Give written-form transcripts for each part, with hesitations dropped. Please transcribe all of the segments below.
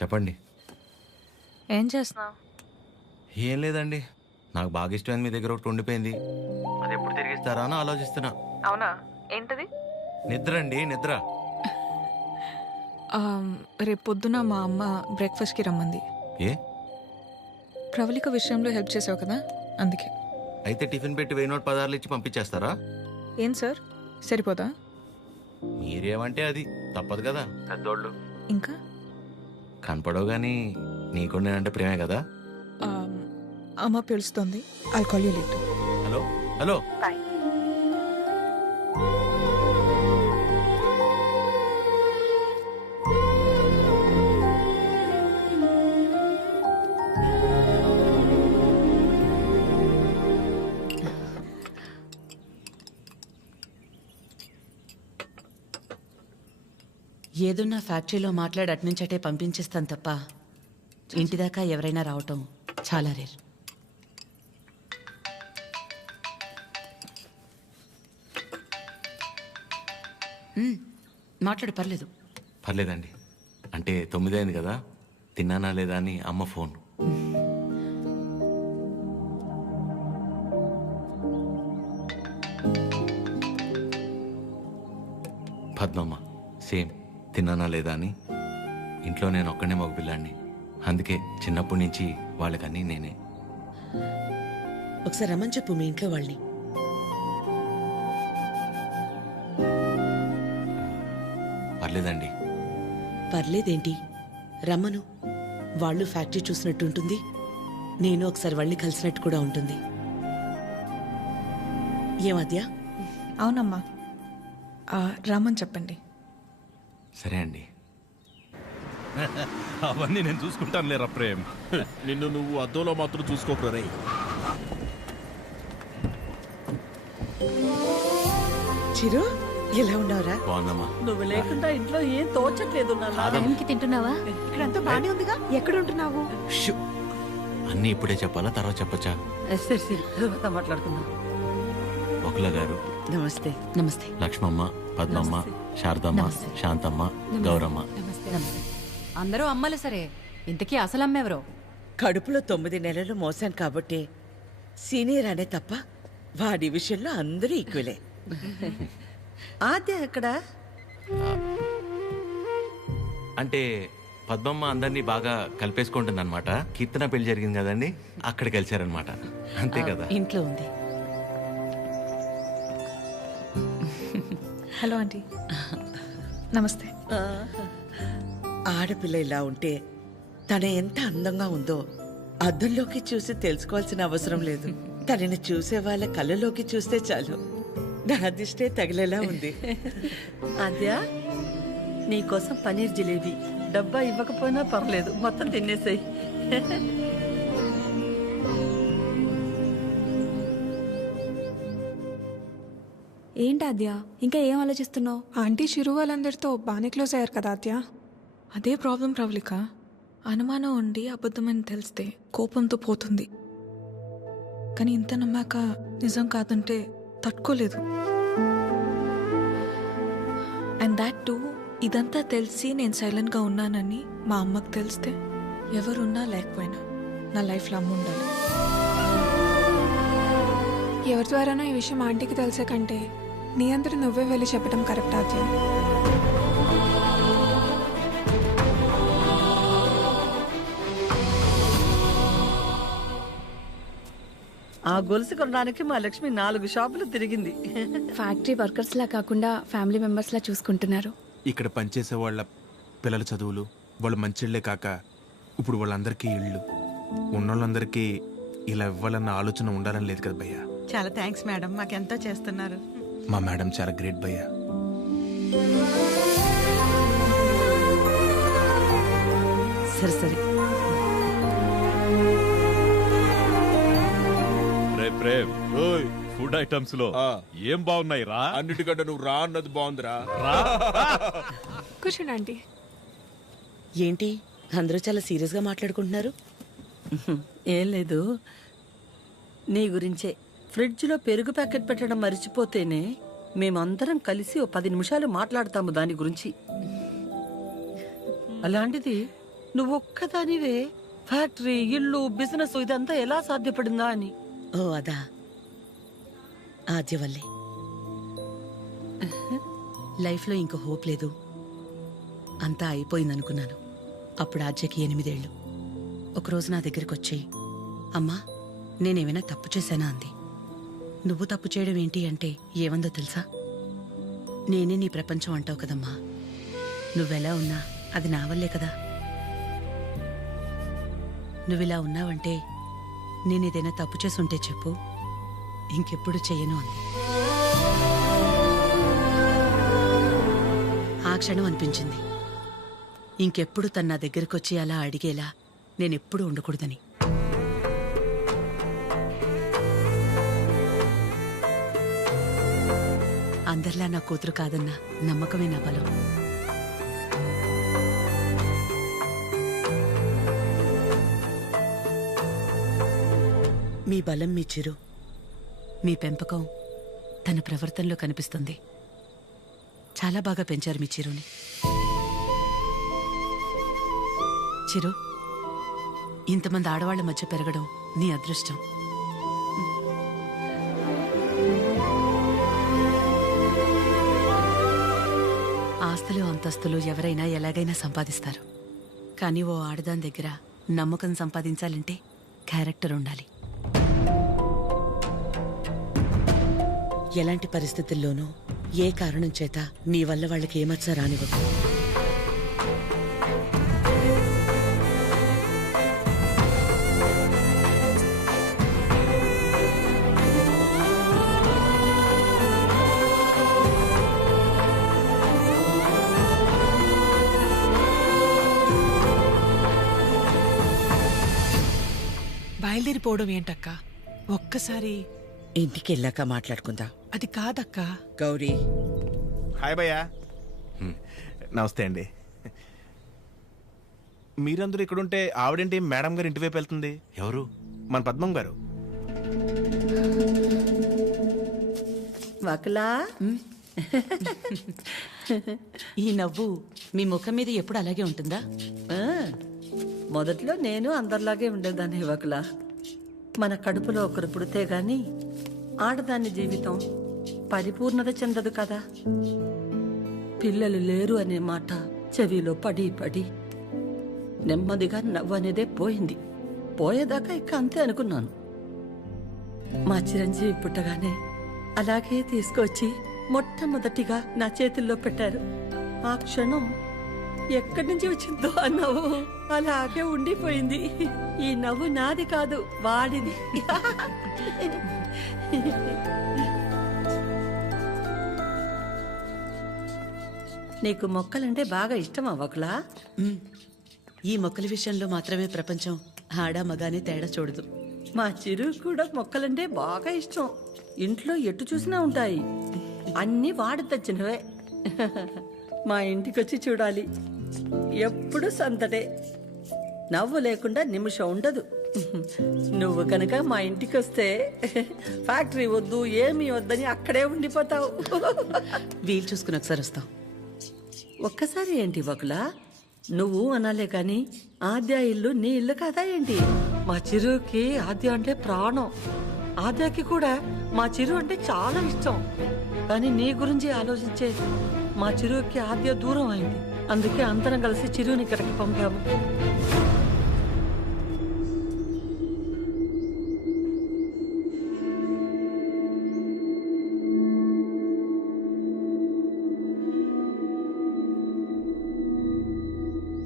చెప్పండి. ఏం చేస్తున్నావు? ఏం లేదండి, నాకు బాగా ఇష్టమైన మీ దగ్గర ఒకటి ఉండిపోయింది. అది ఎప్పుడు తిరిగిస్తారా అని ఆలోచిస్తున్నా. అవునా, ఏంటది? నిద్ర అండి, నిద్ర. రేపు పొద్దున మా అమ్మ బ్రేక్ఫాస్ట్కి రమ్మంది. ఏ? ప్రవళిక విషయంలో హెల్ప్ చేసావు కదా, అందుకే. అయితే టిఫిన్ పెట్టి 1000 నోట్ 16 ఇచ్చి పంపించేస్తారా? ఏం సార్, సరిపోదా? మీరేమంటే అది తప్పదు కదా, పెద్దోళ్ళు. ఇంకా కనపడవు కానీ నీకు నేనంటే ప్రేమే కదా. అమ్మ పిలుస్తుంది, I'll call you later. Hello hello. Bye. ఏదున్నా ఫ్యాక్టరీలో మాట్లాడి అట్నుంచటే పంపించేస్తాను తప్ప ఇంటిదాకా ఎవరైనా రావటం చాలా రేర్. మాట్లాడు, పర్లేదు. పర్లేదండి, అంటే 9 అయింది కదా, తిన్నానా లేదా అని అమ్మ ఫోన్. పద్మమ్మ సేమ్ తిన్నానా లేదా అని. ఇంట్లో నేను ఒక్కనే మగపిల్లాడిని, అందుకే చిన్నప్పటి నుంచి వాళ్ళకన్నీ నేనే. ఒకసారి రమ్మని చెప్పు మీ ఇంట్లో వాళ్ళని. పర్లేదండి. పర్లేదేంటి, రమ్మను. వాళ్ళు ఫ్యాక్టరీ చూసినట్టు ఉంటుంది, నేను ఒకసారి వాళ్ళని కలిసినట్టు కూడా ఉంటుంది. ఏమద్యా? అవునమ్మా, రమ్మని చెప్పండి. సరే అండి. అవన్నీ నేను చూసుకుంటాను లేరా ప్రేమ్. నిన్ను నువ్వు అద్దంలో మాత్రం చూసుకోకరా రే. చిరు, ఎలా ఉన్నావురా? బాగుందమ్మా. నువ్వు లేకుండా ఇంట్లో ఏం తోచట్లేదు నాన్న. కాదమ్మా. తింటున్నావా? ఇక్కడంతా బానే ఉందిగా, ఎక్కడ ఉంటున్నావు? షూ. అన్నీ ఇప్పుడే చెప్పాలా, తర్వాత చెప్పచ్చా? సరే సరే, తర్వాత మాట్లాడుకుందాం. బొకుల గారు, నమస్తే. నమస్తే. లక్ష్మమ్మ, పద్మమ్మ, శారదమ్మ, శాంతమ్మ, గౌరమ్మ. అందరూ అమ్మలే సరే, ఇంతకీ అసలు అమ్మెవరో? కడుపులో 9 నెలలు మోసాను కాబట్టి సీనియర్ అనే తప్ప వాడి విషయంలో అందరూ ఈక్వలే. ఆద్య ఎక్కడ? అంటే పద్మమ్మ అందరినీ బాగా కలిపేసుకుంటుంది అనమాట. కీర్తన పెళ్లి జరిగింది కదండి, అక్కడ కలిశారనమాట, అంతే కదా. ఇంట్లో ఉంది. Hello aunty. నమస్తే. ఆడపిల్ల ఇలా ఉంటే తన ఎంత అందంగా ఉందో అద్దంలోకి చూసి తెలుసుకోవాల్సిన అవసరం లేదు. తనని చూసే వాళ్ళ కళ్ళలోకి చూస్తే చాలు. నా దిష్టే తగిలేలా ఉంది. ఆద్య, నీకోసం పనీర్ జిలేబీ. డబ్బా ఇవ్వకపోయినా పర్లేదు, మొత్తం తినేసాయి. ఏంటి ఆద్య, ఇంకా ఏం ఆలోచిస్తున్నావు? ఆంటీ చిరు వాళ్ళందరితో బాగానే క్లోజ్ అయ్యారు కదా ఆద్య. అదే ప్రాబ్లం ప్రవళిక. అనుమానం ఉండి అబద్ధమని తెలిస్తే కోపంతో పోతుంది, కానీ ఇంత నమ్మాక నిజం కాదంటే తట్టుకోలేదు. అండ్ దాట్ టూ, ఇదంతా తెలిసి నేను సైలెంట్గా ఉన్నానని మా అమ్మకు తెలిస్తే ఎవరున్నా లేకపోయినా నా లైఫ్లో అమ్మ ఉండాలి. ఎవరి ద్వారానో ఈ విషయం ఆంటీకి తెలిసే కంటే నీ అందరూ నువ్వే వెళ్ళి చెప్పడం కరెక్ట్ ఆద్య. ఆ గొలుసు కొనడానికి మా లక్ష్మి 4 షాపులు తిరిగింది. ఫ్యాక్టరీ వర్కర్స్ లా కాకుండా ఫ్యామిలీ మెంబర్స్ లా చూసుకుంటున్నారు. ఇక్కడ పనిచేసే వాళ్ళ పిల్లల చదువులు, వాళ్ళు మంచిళ్లే కాక ఇప్పుడు వాళ్ళందరికీ ఇళ్ళు ఉన్నోళ్ళందరికీ ఇలా ఇవ్వాలన్న ఆలోచన ఉండాలని లేదు కదా భయ్యా. చాలా థ్యాంక్స్ మేడం, మాకెంతో చేస్తున్నారు. మా మేడం చాలా గ్రేట్ భయ్యా. సరే సరే. ప్రేమ్, ఫుడ్ ఐటమ్స్ లో ఏం బాగున్నాయి రా? అన్నిటికంటే నువ్వు రా అన్నది బాగుందిరా. కూర్చోండి ఆంటీ. ఏంటి అందరూ చాలా సీరియస్గా మాట్లాడుకుంటున్నారు? ఏం లేదు, నీ గురించే. ఫ్రిడ్జ్లో పెరుగు ప్యాకెట్ పెట్టడం మర్చిపోతేనే మేమందరం కలిసి ఓ 10 నిమిషాలు మాట్లాడతాము దాని గురించి. అలాంటిది నువ్వు ఒక్కదానివే ఫ్యాక్టరీ, ఇల్లు, బిజినెస్ ఇదంతా ఎలా సాధ్యపడిందా అని. ఓ అదా, ఆద్య వల్లే. లైఫ్లో ఇంక హోప్ లేదు, అంతా అయిపోయిందనుకున్నాను. అప్పుడు ఆద్యకి 8 ఏళ్ళు. ఒకరోజు నా దగ్గరికి వచ్చి, అమ్మా నేనేమైనా తప్పు చేశానా అంది. నువ్వు తప్పు చేయడం ఏంటి అంటే ఏమందో తెలుసా? నేనే నీ ప్రపంచం అంటావు కదమ్మా, నువ్వెలా ఉన్నా అది నా వల్లే కదా. నువ్విలా ఉన్నావంటే నేనేదైనా తప్పు చేసి ఉంటే చెప్పు, ఇంకెప్పుడు చెయ్యను అంది. ఆ క్షణం అనిపించింది ఇంకెప్పుడు తన నా దగ్గరకు వచ్చి అలా అడిగేలా నేనెప్పుడు ఉండకూడదని. అందరిలా నా కూతురు కాదన్న నమ్మకమే నా బలం. మీ బలం మీ చిరు, మీ పెంపకం తన ప్రవర్తనలో కనిపిస్తుంది. చాలా బాగా పెంచారు మీ చిరుని. చిరు, ఇంతమంది ఆడవాళ్ల మధ్య పెరగడం నీ అదృష్టం. ఆస్తులు అంతస్తులు ఎవరైనా ఎలాగైనా సంపాదిస్తారు, కానీ ఓ ఆడదాని దగ్గర నమ్మకం సంపాదించాలంటే క్యారెక్టర్ ఉండాలి. ఎలాంటి పరిస్థితుల్లోనూ ఏ కారణం చేత నీ వల్ల వాళ్ళకి ఏమచ్చా రానివ్వదు. బయలుదేరిపోవడం ఏంటక్క? ఒక్కసారి ఇంటికి వెళ్ళాక మాట్లాడుకుందాం. అది కాదక్క. గౌరీ, హాయ్ భయ్యా. నమస్తే అండి. మీరందరూ ఇక్కడుంటే ఆవిడేంటి మేడం గారు ఇంటి వైపు వెళ్తుంది? ఎవరు? మన పద్మం గారు. వకలా, ఈ నవ్వు మీ ముఖం మీద ఎప్పుడు అలాగే ఉంటుందా? మొదట్లో నేను అందరిలాగే ఉండేదాన్ని వకలా. మన కడుపులో ఒకరు పుడితే గాని ఆడదాని జీవితం పరిపూర్ణత చెందదు కదా. పిల్లలు లేరు అనే మాట చెవిలో పడి పడి నెమ్మదిగా నవ్వు అనేదే పోయింది. పోయేదాకా ఇక అంతే అనుకున్నాను. మా చిరంజీవి పుట్టగానే అలాగే తీసుకొచ్చి మొట్టమొదటిగా నా చేతుల్లో పెట్టారు. ఆ క్షణం ఎక్కడి నుంచి వచ్చిందో ఆ నవ్వు అలాగే ఉండిపోయింది. ఈ నవ్వు నాది కాదు, వాడిది. నీకు మొక్కలంటే బాగా ఇష్టమా వకలా? ఈ మొక్కల విషయంలో మాత్రమే ప్రపంచం ఆడా మగానే తేడా చూడదు. మా చిరు కూడా మొక్కలంటే బాగా ఇష్టం. ఇంట్లో ఎటు చూసినా ఉంటాయి. అన్నీ వాడి తెచ్చినవే. మా ఇంటికొచ్చి చూడాలి, ఎప్పుడు సందడే. నవ్వు లేకుండా నిమిషం ఉండదు. నువ్వు కనుక మా ఇంటికి వస్తే ఫ్యాక్టరీ వద్దు ఏమీ వద్దని అక్కడే ఉండిపోతావు. వీలు చూసుకుని ఒకసారి వస్తాం. ఒక్కసారి ఏంటి వకులా, నువ్వు అనాలే కాని ఆద్య ఇల్లు నీ ఇల్లు కాదా ఏంటి? మా చిరుకి ఆద్య అంటే ప్రాణం. ఆద్యకి కూడా మా చిరు అంటే చాలా ఇష్టం. కానీ నీ గురించి ఆలోచించే మా చిరుకి ఆద్య దూరం అయింది. అందుకే అందరం కలిసి చిరుని ఇక్కడికి పంపాము.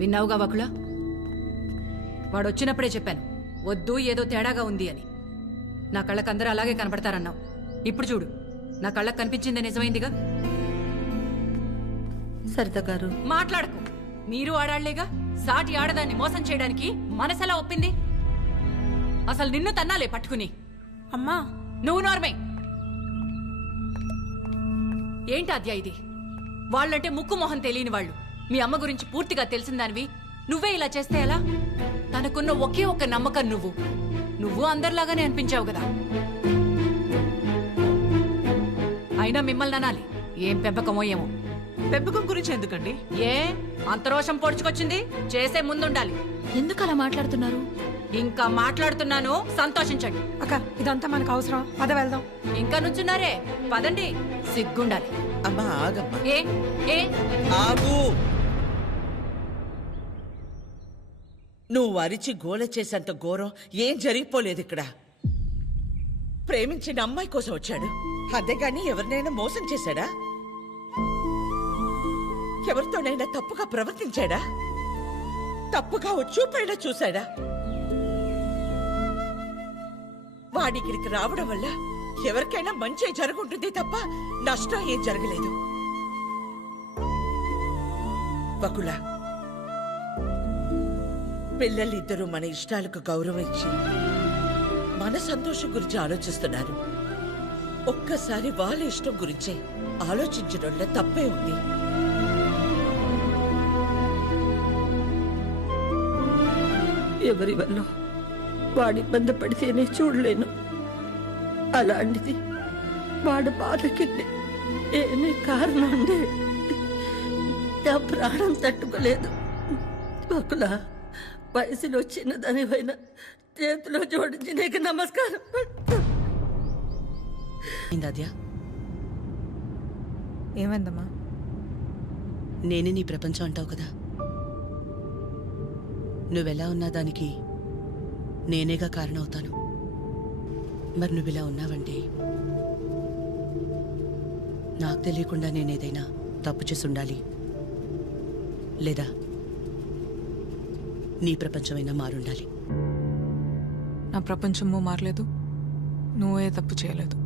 విన్నావుగా వకుల, వాడు వచ్చినప్పుడే చెప్పాను వద్దు, ఏదో తేడాగా ఉంది అని. నా కళ్ళకు అందరూ అలాగే కనపడతారన్నావు. ఇప్పుడు చూడు, నా కళ్ళకు కనిపించింది నిజమైందిగా. సరిత గారు మాట్లాడకు. మీరు ఆడాళ్లేగా. సాటి ఆడదాన్ని మోసం చేయడానికి మనసెలా ఒప్పింది? అసలు నిన్ను తన్నాలే పట్టుకుని. అమ్మా, నువ్వు నోర్మే. ఏంటి అద్యా ఇది? వాళ్ళంటే ముక్కు మొహం తెలియని వాళ్ళు. మీ అమ్మ గురించి పూర్తిగా తెలిసిందానివి నువ్వే ఇలా చేస్తే ఎలా? తనకున్న ఒకే ఒక్క నమ్మకం నువ్వు అందరిలాగానే అనిపించావు కదా. అయినా మిమ్మల్ని అనాలి, ఏం పెంపకమో ఏమో. పెంపకం గురించి ఎందుకండి? ఏ అంత రోషం పొడుచుకొచ్చింది? చేసే ముందుండాలి. ఎందుకు అలా మాట్లాడుతున్నారు? ఇంకా మాట్లాడుతున్నాను, సంతోషించండి. అక్క ఇదంతా మనకు అవసరం, పద వెళ్దాం. ఇంకా నుంచున్నారే, పదండి. సిగ్గుండాలి. అమ్మా ఆగమ్మా, ఏ ఏ ఆగు. నువ్వు అరిచి గోల చేసేంత ఘోరం ఏం జరిగిపోలేదు ఇక్కడ. ప్రేమించిన అమ్మాయి కోసం వచ్చాడు, అంతేగాని ఎవరినైనా మోసం చేశాడా? ఎవరితోనైనా తప్పుగా ప్రవర్తించాడా? తప్పుగా చూపైనా చూశాడా? వాడికిడికి రావడం వల్ల ఎవరికైనా మంచి జరుగుంటుంది తప్ప నష్టం ఏం జరగలేదు. వకుల, పిల్లలిద్దరూ మన ఇష్టాలకు గౌరవం ఇచ్చి మన సంతోషం గురించి ఆలోచిస్తున్నారు. ఒక్కసారి వాళ్ళ ఇష్టం గురించే ఆలోచించడంలో తప్పే ఉంది. ఎవరి వల్ల వాడి ఇబ్బంది పడితేనే చూడలేను. అలాంటిది వాడు బాధకి ఏమీ కారణం ఉండే నా ప్రాణం తట్టుకోలేదు. ఒకల వయసులో చిన్నదానివైనా చేతిలో జోడించి నీకు నమస్కారం. ఆద్యా, ఏమైందమ్మా? నేనే నీ ప్రపంచం అంటావు కదా, నువ్వెలా ఉన్నా దానికి నేనేగా కారణమవుతాను. మరి నువ్విలా ఉన్నావంటే నాకు తెలియకుండా నేనేదైనా తప్పు చేసి ఉండాలి, లేదా నీ ప్రపంచమైనా మారుండాలి. నా ప్రపంచము మారలేదు, నువ్వే తప్పు చేయలేదు.